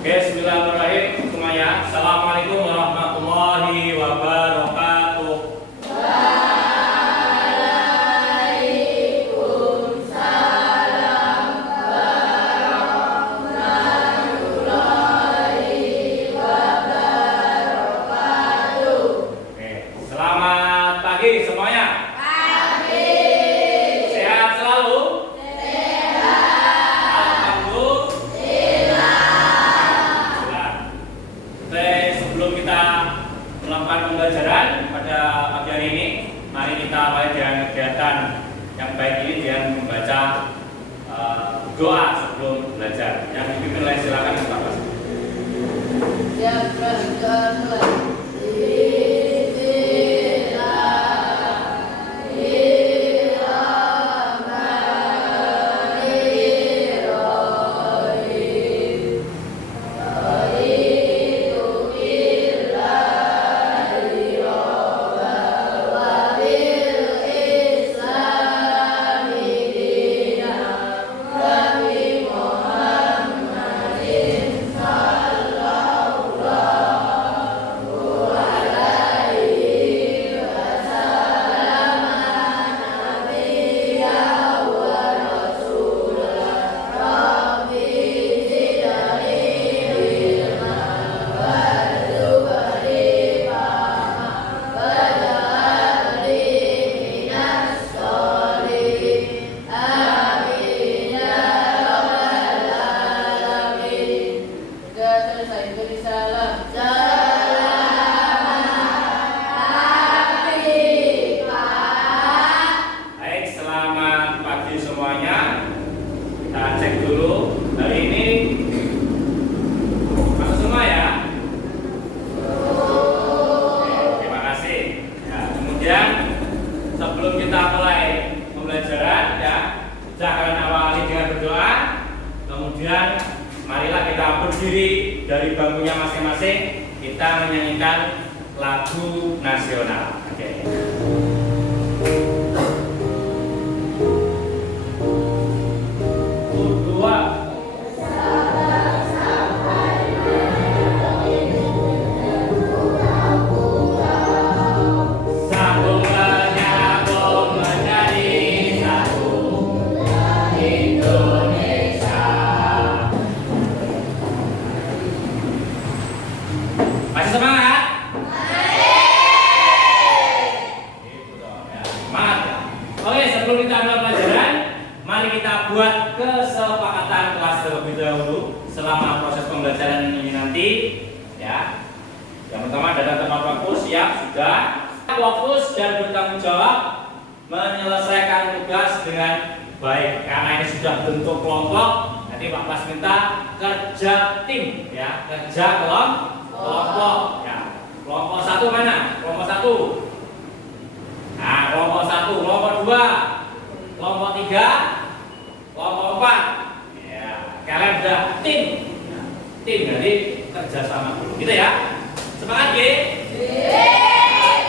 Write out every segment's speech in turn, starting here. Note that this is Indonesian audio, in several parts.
Oke, bismillahirrahmanirrahim semuanya. Assalamualaikum warahmatullahi wabarakatuh. Waalaikumsalam warahmatullahi wabarakatuh. Oke, selamat pagi semuanya. Pagi. Sehat selalu? Sehat. Alhamdulillah. Sebelum kita melakukan pembelajaran pada pagi hari ini, mari kita mulai dengan kegiatan yang baik ini dengan membaca doa sebelum belajar. Yang dipimpin oleh silakan Pak Mas. Yang berdoa mulai. Baik, selamat pagi semuanya. Kita cek dulu hari ini masuk semua ya. Oke, terima kasih. Ya, kemudian sebelum kita mulai pembelajaran ya, kita akan awali dengan berdoa. Kemudian marilah kita berdiri dari bangkunya masing-masing. Kita menyanyikan lagu nasional. Oke. Dua. Sambung menyambung menjadi satu Indonesia. Masih semangat? Itu dong ya. Semangat ya. Oke, sebelum kita mulai pelajaran, mari kita buat kesepakatan kelas terlebih dahulu selama proses pembelajaran ini nanti ya. Yang pertama ada teman fokus ya, sudah fokus dan bertanggung jawab menyelesaikan tugas dengan baik. Karena ini sudah bentuk kelompok, nanti Pak Pas minta kerja tim ya, kerja kelompok ya. Kelompok satu mana? Kelompok satu. Nah, kelompok satu, kelompok dua, kelompok tiga, kelompok empat. Ya, kalian sudah tim. Ya, tim jadi kerjasama dulu, gitu ya. Semangat ya.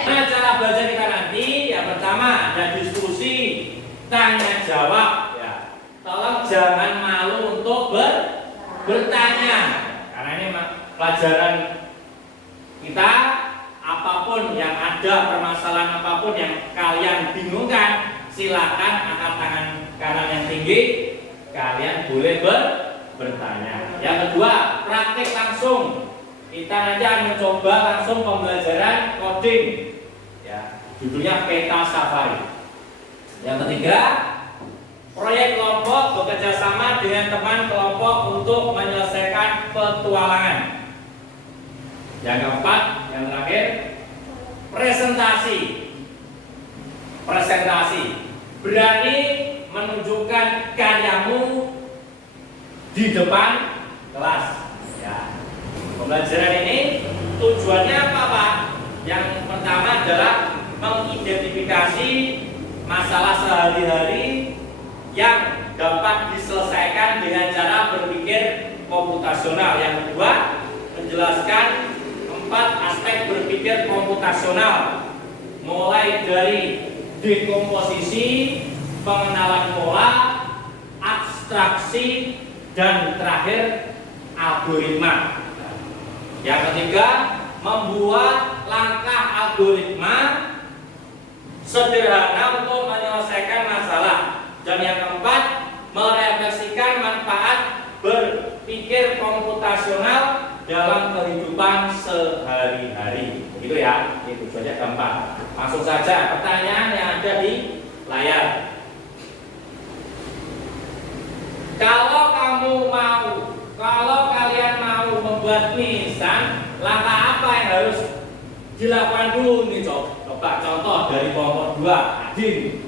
Nah, cara belajar kita nanti yang pertama ada diskusi, tanya jawab. Ya, tolong jangan malu untuk bertanya, karena ini pelajaran kita. Apapun yang ada, permasalahan apapun yang kalian bingungkan, silakan angkat tangan kanan yang tinggi. Kalian boleh bertanya. Yang kedua, praktik langsung. Kita nanti akan mencoba langsung pembelajaran coding. Ya, judulnya peta safari. Yang ketiga, proyek kelompok bekerja sama dengan teman kelompok untuk menyelesaikan petualangan. Yang keempat, yang terakhir, presentasi. Berani menunjukkan karyamu di depan kelas. Ya. Pembelajaran ini tujuannya apa, Pak? Yang pertama adalah mengidentifikasi masalah sehari-hari yang dapat diselesaikan dengan cara berpikir komputasional. Yang kedua, menjelaskan 4 aspek berpikir komputasional, mulai dari dekomposisi, pengenalan pola, abstraksi, dan terakhir algoritma. Yang ketiga, membuat langkah algoritma sederhana untuk menyelesaikan masalah. Dan yang keempat, merefleksikan manfaat berpikir komputasional dalam kehidupan sehari-hari. Gitu ya, itu saja gampang. Langsung saja pertanyaan yang ada di layar. Kalau kalian mau membuat mie instan, langkah apa yang harus dilakukan dulu nih? Coba contoh dari kelompok 2, Adin.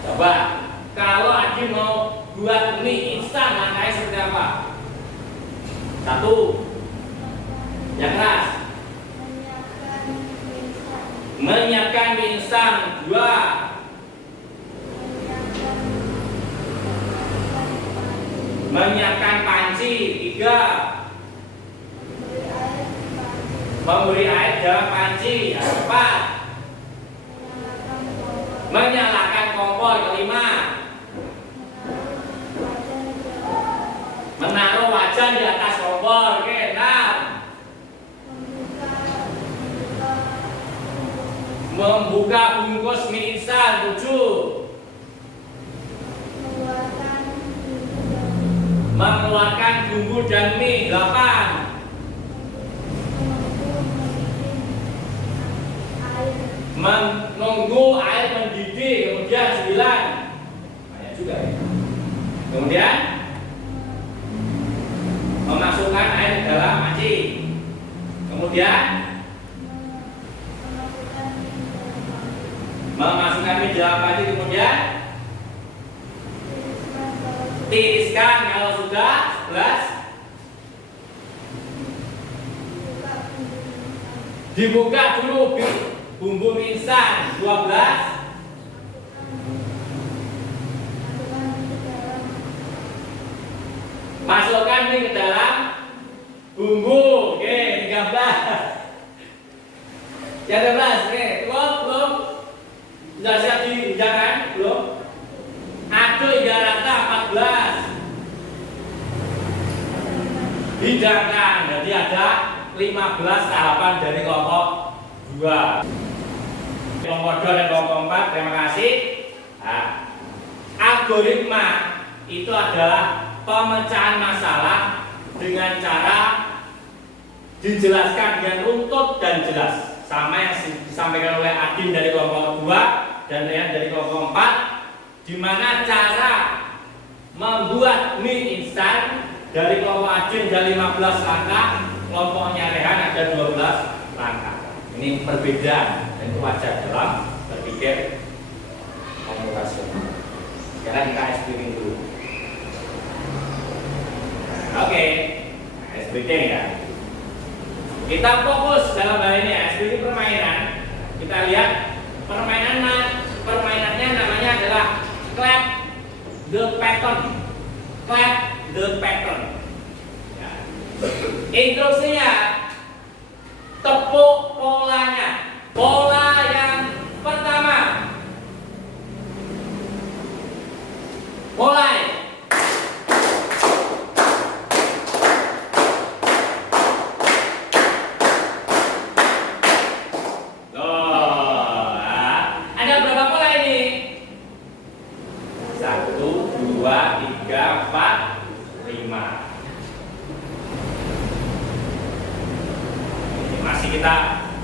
Coba, kalau Adin mau buat mie instan, langkahnya seperti apa? 1, yang keras. Menyiapkan mie instan. 2, menyiapkan panci. 3, memberi air dalam panci. 4, menyalakan kompor. 5, menaruh wajan di atas kompor. 6, membuka bungkus mie instan. 7, mengeluarkan bumbu dan mie. 8, menunggu air mendidih. Kemudian 9, banyak juga ya. Kemudian memasukkan air ke dalam panci. Kemudian memasukkan mie dalam panci. Kemudian tiriskan kalau sudah. 11, dibuka dulu bumbu mie instan. 12, masukkan mie ke dalam bumbu. Oke, 13. Yang 13, oke, belum. Sudah siap dihidangkan? Belum? Aduk hingga rata. 14, hidangkan. Jadi ada 15 tahapan dari kelompok 2. Kelompok 2 dan kelompok 4, terima kasih. Nah, algoritma itu adalah pemecahan masalah dengan cara dijelaskan dengan runtut dan jelas. Sama yang disampaikan oleh Adin dari kelompok 2 dan Rehan dari kelompok 4, di mana cara membuat mie instan dari kelompok Adin ada 15 langkah, kelompoknya Rehan ada 12 langkah. Ini perbedaan dan itu wajar dalam berpikir komputasional. Sekarang kita explaining dulu. Oke, explaining ya. Kita fokus dalam hal ini ya, explaining permainan. Kita lihat permainannya namanya adalah clap the pattern. Clap the pattern. Ya. Instruksinya, tepuk polanya. Pola yang pertama, mulai. Ada berapa pola ini? 1, 2, 3, 4, 5. Masih kita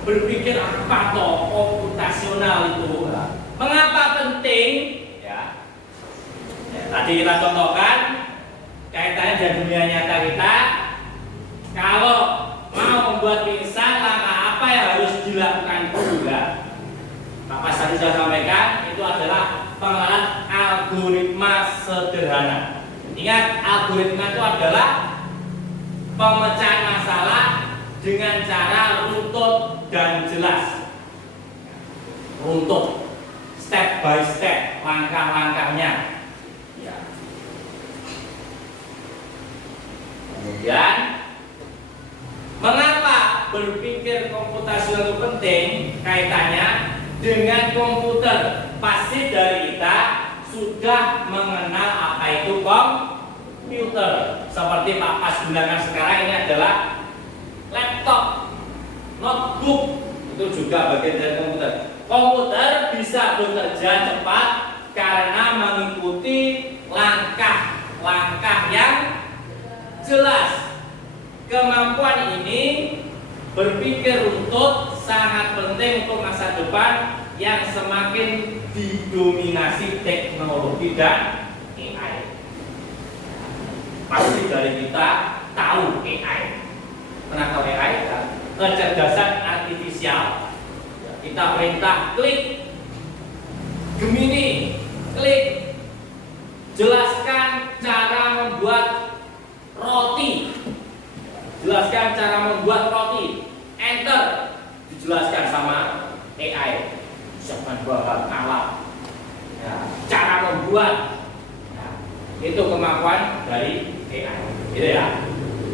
berpikir apa toh komputasional itu? Mengapa penting? Ya. Tadi kita contohkan kaitannya dengan dunia nyata kita. Kalau mau membuat mie instan, langkah apa yang harus dilakukan dulu ya? Pak tadi sudah sampaikan, itu adalah pengenalan algoritma sederhana. Ingat, algoritma itu adalah pemecahan masalah dengan cara runtut dan jelas. Runtut, step by step, langkah-langkahnya. Ya. Kemudian, mengapa berpikir komputasional itu penting? Kaitannya dengan komputer. Pasti dari kita sudah mengenal apa itu komputer. komputer seperti Pak Pas gunakan sekarang ini adalah laptop, notebook, itu juga bagian dari komputer. Komputer bisa bekerja cepat karena mengikuti langkah-langkah yang jelas. Kemampuan ini berpikir runtut sangat penting untuk masa depan yang semakin didominasi teknologi dan AI. Pasti dari kita tahu AI. Pernah tahu AI kan? Kecerdasan artifisial. Kita perintah klik, Gemini, klik, jelaskan cara membuat roti. Jelaskan cara membuat roti. Enter. Dijelaskan sama AI. Siapkan bahan alat. Ya, cara membuat. Ya, itu kemampuan dari AI. Gitu ya.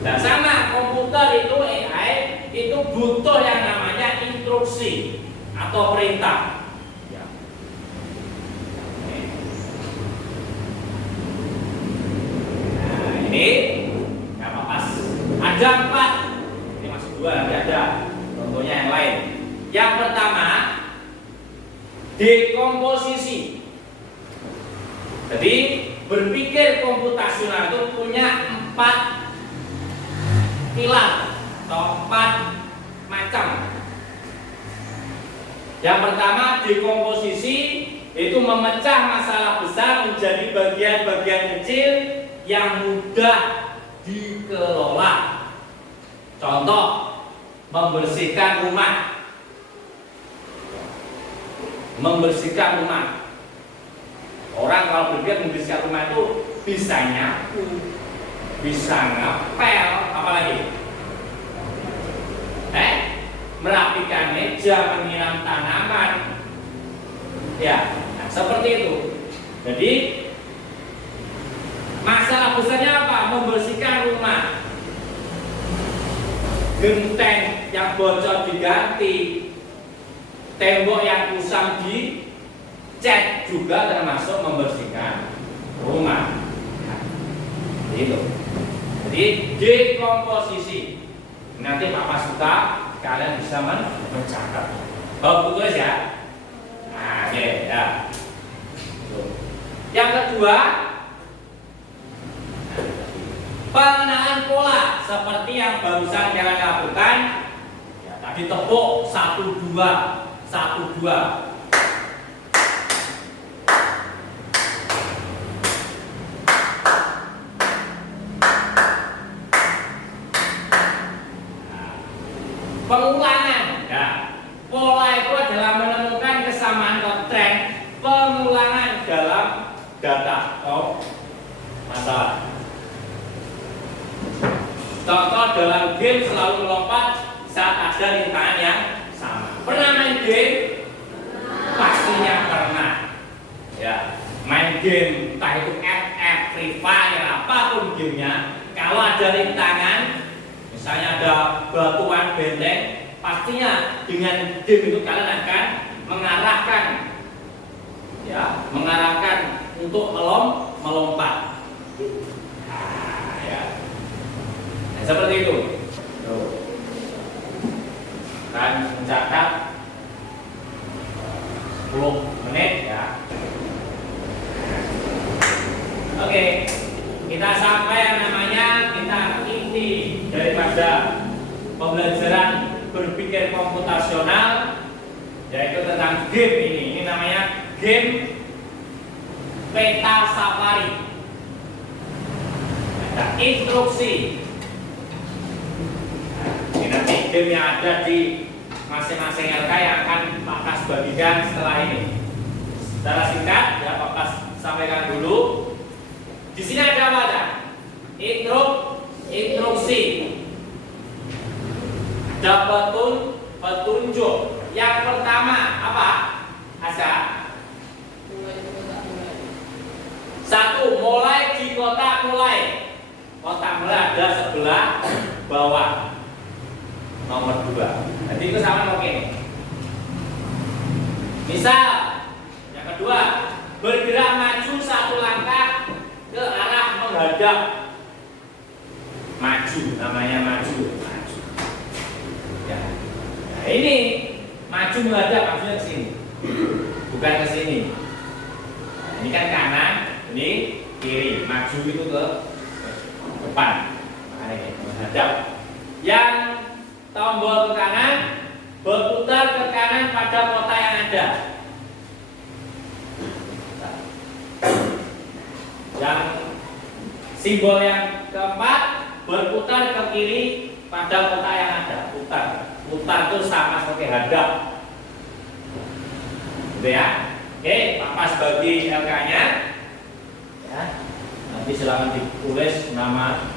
Dan sama komputer itu AI itu butuh yang namanya instruksi atau perintah. Ya. Nah, ini ada 4, ini masih 2, nanti ada contohnya yang lain. Yang pertama, dekomposisi. Jadi berpikir komputasional itu punya 4 pilar atau 4 macam. Yang pertama, dekomposisi itu memecah masalah besar menjadi bagian-bagian kecil yang mudah dikelola. Contoh, membersihkan rumah. Membersihkan rumah. Orang kalau berpikir membersihkan rumah itu bisa nyapu, bisa ngepel, apalagi merapikan meja, menyiram tanaman. Ya, nah, seperti itu. Jadi masalah besarnya apa? Membersihkan rumah. Genteng yang bocor diganti, tembok yang kusam dicat juga termasuk membersihkan rumah. Nah, itu. Jadi dekomposisi. Nanti Papa suka kalian bisa mencatat. Oh, tulis ya. Nah, oke, ya. Yang kedua, pengenalan pola seperti yang barusan kalian lakukan. Ya, tadi tepuk 1 2 1 2. Pengulangan. Ya. Pola itu adalah menemukan kesamaan atau tren pengulangan dalam data atau masalah. Contoh dalam game selalu melompat saat ada rintangan yang sama. Pernah main game? Pastinya pernah. Ya, main game entah itu FF, Free Fire, apapun gamenya. Kalau ada rintangan, misalnya ada batuan benteng, pastinya dengan game itu kalian akan mengarahkan untuk melompat. Nah, ya. Nah, seperti itu. Dan mencatat 10 menit ya. Oke, kita sampai yang namanya inti daripada pembelajaran berpikir komputasional, yaitu tentang game ini. Ini namanya game peta safari. Ada instruksi. Ini nanti game yang ada di masing-masing LK yang akan Pak Kas bagikan setelah ini. Secara singkat ya Pak Kas sampaikan dulu. Di sini ada apa ada? Instruksi. Ada petunjuk. Yang pertama apa? Asa. 1. Mulai di kotak mulai. Kotak mulai ada sebelah bawah. Nomor 2. Jadi itu sama oke. Misal yang kedua, bergerak maju 1 langkah ke arah menghadap maju, namanya maju. Ya. Nah, ini maju menghadap, maksudnya ke sini, bukan ke sini. Nah, ini kan kanan, ini kiri. Maju itu ke depan, makanya menghadap. Yang tombol ke kanan berputar ke kanan pada kota yang ada. Yang simbol yang keempat berputar ke kiri pada kota yang ada. Putar itu sama seperti hadap. Gitu ya. Oke, Papas bagi LK-nya. Ya. Nanti silakan ditulis nama.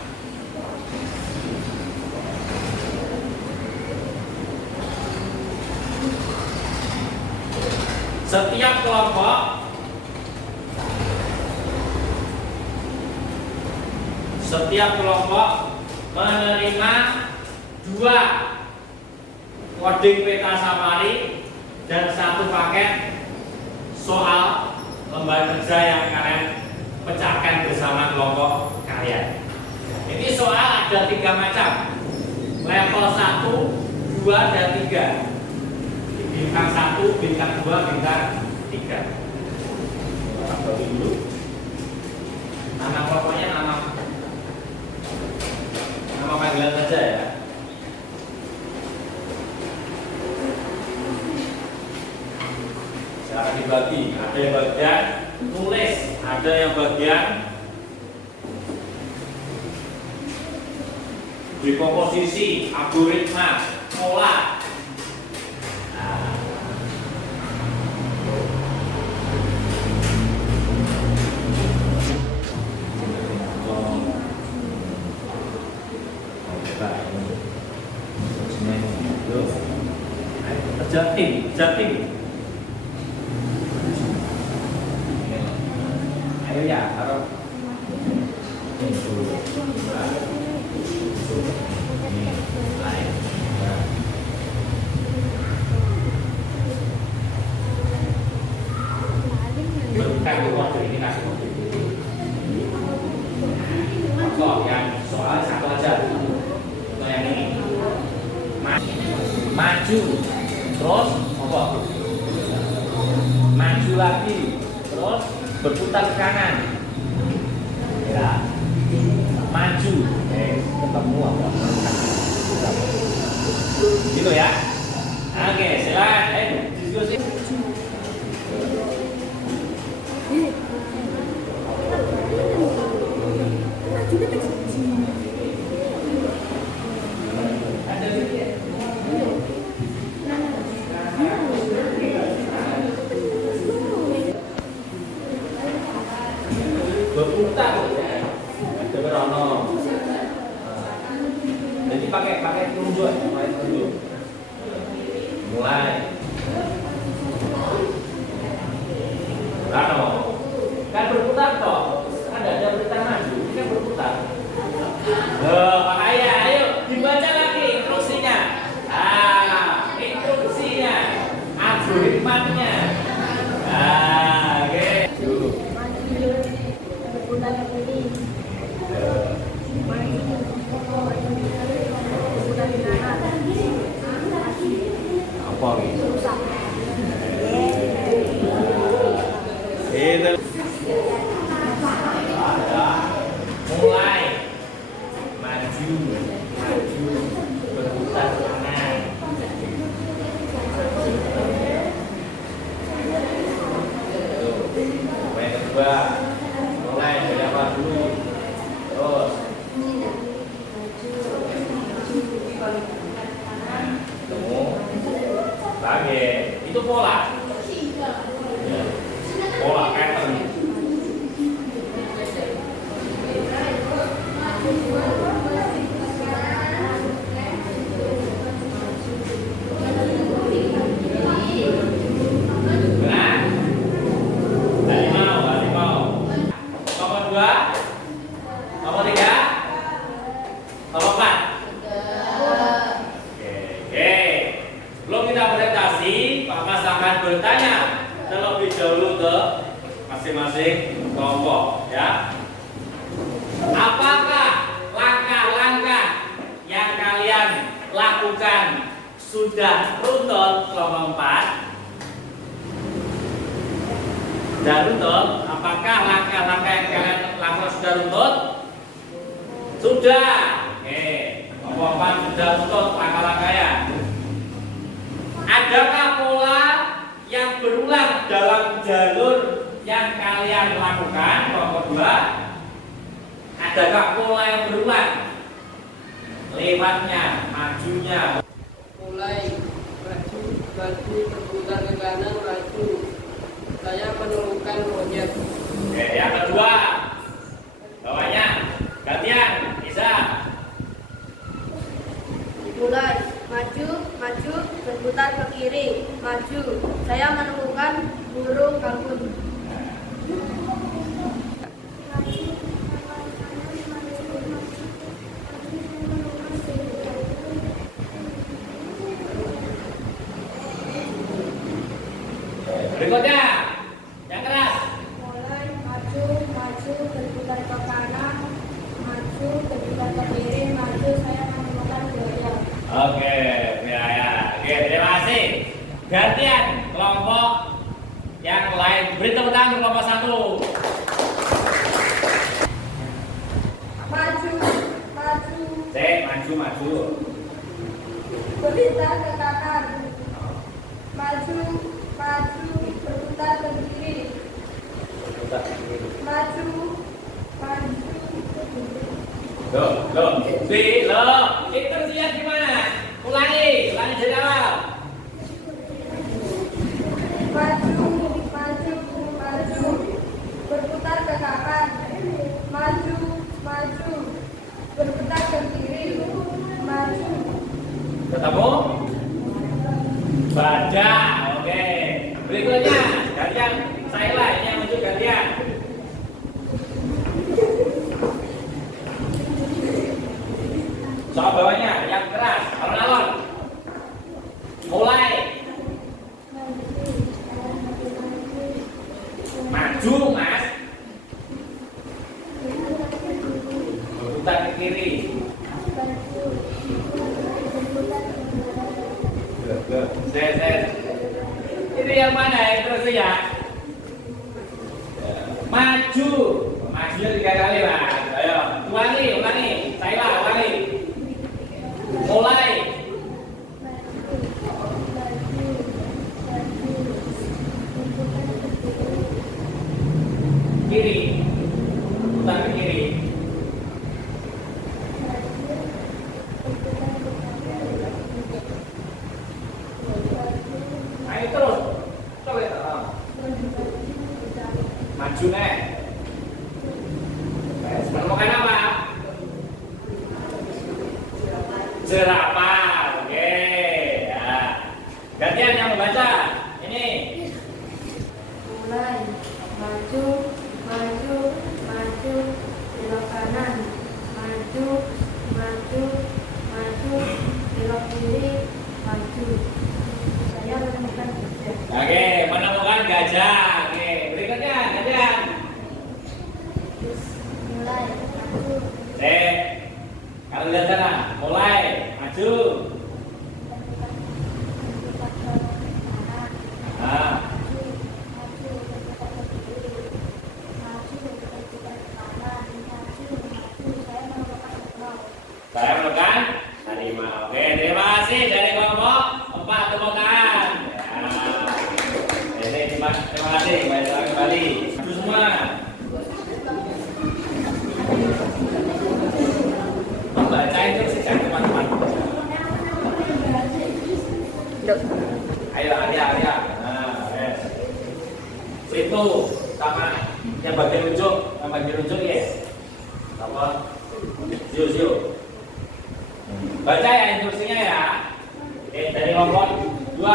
Setiap kelompok menerima 2 coding peta safari dan 1 paket soal lembar kerja yang kalian pecahkan bersama kelompok kalian. Ini soal ada 3 macam, level 1, 2, dan 3. Bintang 1, bintang 2, bintang 3. Bagi dulu. Nama kelompoknya nama panggilan saja ya. Cara dibagi, ada yang bagian tulis, ada yang bagian dekomposisi, algoritma, pola. Jatim. Ayo ya, taruh. Berbuka kode ini kasih kode. Contoh yang soal 1 aja. Contoh yang ini. Maju. Terus apa? Maju lagi, terus berputar ke kanan. Ya. Maju. Ketemu apa? Gitu ya. Oke, silakan. Diskusi. Berputar ya. Ada berono. Jadi pakai tunjuk, mulai. Rano. Kan berputar toh. Kan ada berputar maju, ini kan berputar. Makanya ayo dibaca lagi instruksinya. Instruksinya. Algoritmanya. Oke. Apa gitu? Mulai maju berputar kanan. Yang kedua mulai dari awal dulu, terus ketemu lagi, itu pola ya. Pola pattern. Bertanya terlebih dahulu ke masing-masing kelompok ya. Apakah langkah-langkah lakukan sudah runtut kelompok 4? Sudah runtut? Apakah langkah-langkah yang kalian lakukan sudah runtut? Sudah. Oke, kelompok 4 sudah runtut langkah-langkahnya. Adakah pola yang berulang dalam jalur yang kalian lakukan kelompok 2? Adakah pola yang berulang? Lewatnya, majunya. Mulai maju, berputar ke kanan, maju. Saya menemukan monyet. Oke, yang kedua. Bawahnya gantian, bisa. Mulai maju, berputar ke kiri, maju. Saya menemukan burung kalkun. Berikutnya, yang keras. Mulai maju, berputar ke kanan, maju, berputar ke kiri, maju. Saya menemukan buaya. Oke, ya. Oke, terima kasih. Gantian kelompok yang lain. Beri tepuk tangan untuk kelompok 1. Maju, Maju. berputar ke kanan, maju, berputar ke kiri, maju. Loh. Itu siap gimana? Ulangi dari awal. Maju, berputar ke kanan, maju, berputar ke kiri, maju. Ketemu? Baca. Oke. Berikutnya, gantian. Saya lah ini yang maju gantian. Soal bawahnya yang keras, alon-alon. Mulai. Maju, Mas. Berputar ke kiri. Set. Ini yang mana yang terus ya? Maju 3 kali lah. Ayo, ulangi. Saya lah, ulangi. Mulai. Kiri. Putar ke kiri. Ayo terus. Coba. Maju nih. Menemukan apa? Jerapah. Oke. Ya. Gantian yang membaca. Ini. Mulai maju, belok kanan, maju, belok kiri, maju. Saya menemukan gajah. Oke, menemukan gajah. Oke, berikutnya gajah. Mulai maju, Kalau lihat sana, mulai maju. berputar ke kanan, Nah, maju, berputar ke kiri, maju, berputar ke kanan, maju. Saya menemukan harimau. saya menemukan harimau. Oke, terima kasih dari kelompok 4, tepuk tangan. Ya. Terima kasih. Baik kembali. Maju semua. Membacain terus sejak teman-teman. Ayo, Arya. Nah, situ sama yang bagian ujung ya. Apa? Zio. Baca ya instruksinya ya. Oke, dari kelompok 2.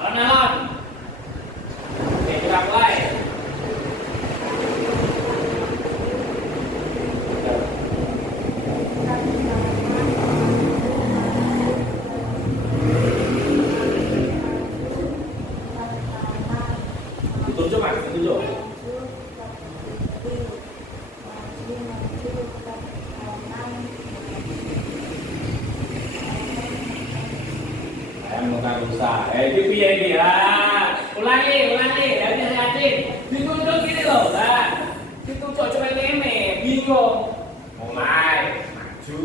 Alon-alon. Oke, kita mulai. Ditunjuk Mas, ditunjuk. menemukan rusa. Iki piye iki ya? Ulangi. Hati-hati. Ditunjuk gini loh, lah. Ditunjuk coba leme, bingung. Mulai, maju.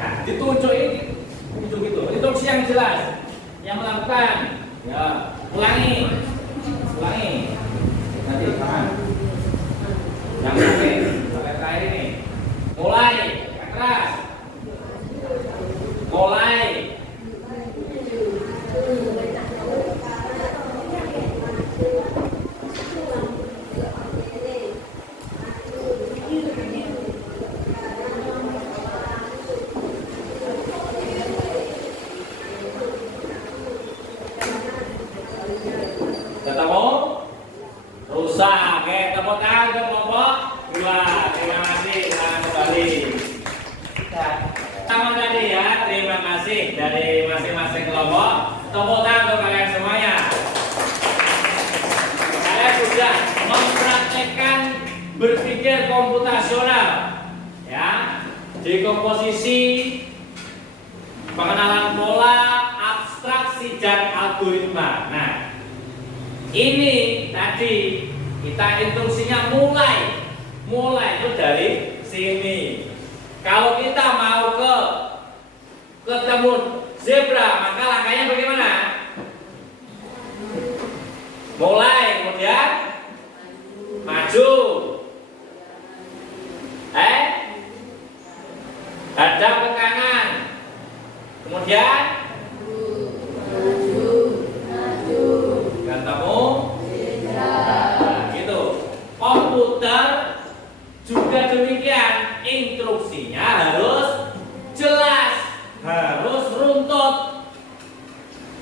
Ya, ditunjuk ini. Tunjuk itu. Instruksi yang jelas. Yang melakukan. Ya, ulangi. Nanti tangan. Yang sampai terakhir ini. Mulai, keras. Mulai. Ketemu? Rusak. Oke, tepuk tangan untuk kelompok 2. Terima kasih. Selamat kembali. Sama tadi ya, terima kasih dari masing-masing kelompok. Tepuk tangan untuk kalian semuanya. Saya sudah mempraktekkan berpikir komputasional, ya, di komposisi, pengenalan pola, abstraksi dan algoritma. Nah, ini tadi kita instruksinya mulai itu dari sini. Kalau kita mau ketemu zebra, maka langkahnya bagaimana? Mulai, kemudian maju. Hadap ke kanan. Kemudian ketemu. Nah, gitu. Komputer juga demikian, instruksinya harus jelas, harus runtut.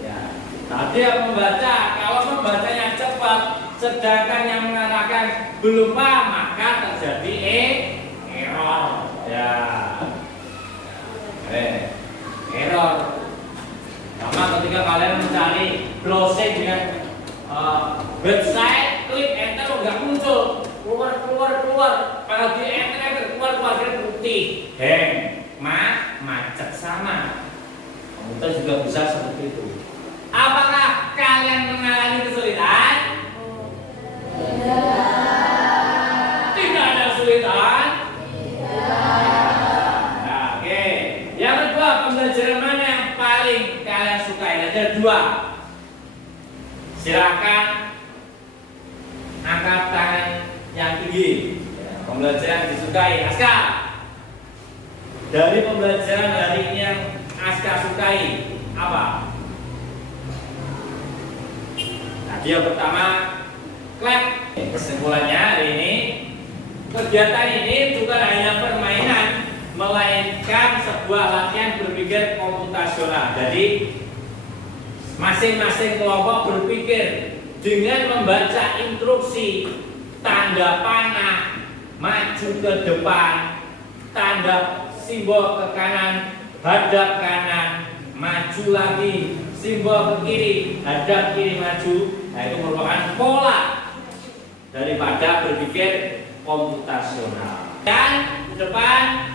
Ya, tadi yang membaca, kalau membacanya cepat, sedangkan yang mengarahkan belum paham, maka terjadi error. Ya, error. Sama ketika kalian mencari browsing dengan website, klik enter nggak muncul, keluar. Kalau di enter keluar putih, macet sama. Komputer juga bisa seperti itu. Apakah kalian mengalami kesulitan? Tidak ada kesulitan. Nah, oke. Yang kedua, pembelajaran mana yang paling kalian sukai? Ada 2. Silakan angkat tangan yang tinggi. Pembelajaran disukai Aska. Dari pembelajaran hari ini yang Aska sukai apa? Tadi yang pertama, clap. Kesimpulannya hari ini, kegiatan ini bukan hanya permainan, melainkan sebuah latihan berpikir komputasional. Jadi masing-masing kelompok berpikir dengan membaca instruksi, tanda panah, maju ke depan, tanda simbol ke kanan, hadap kanan, maju lagi, simbol ke kiri, hadap kiri, maju. Nah, itu merupakan pola daripada berpikir komputasional. Dan di depan,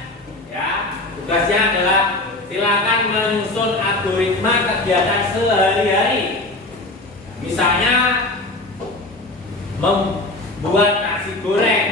ya, tugasnya adalah silakan menyusun algoritma kegiatan sehari-hari. Misalnya membuat nasi goreng.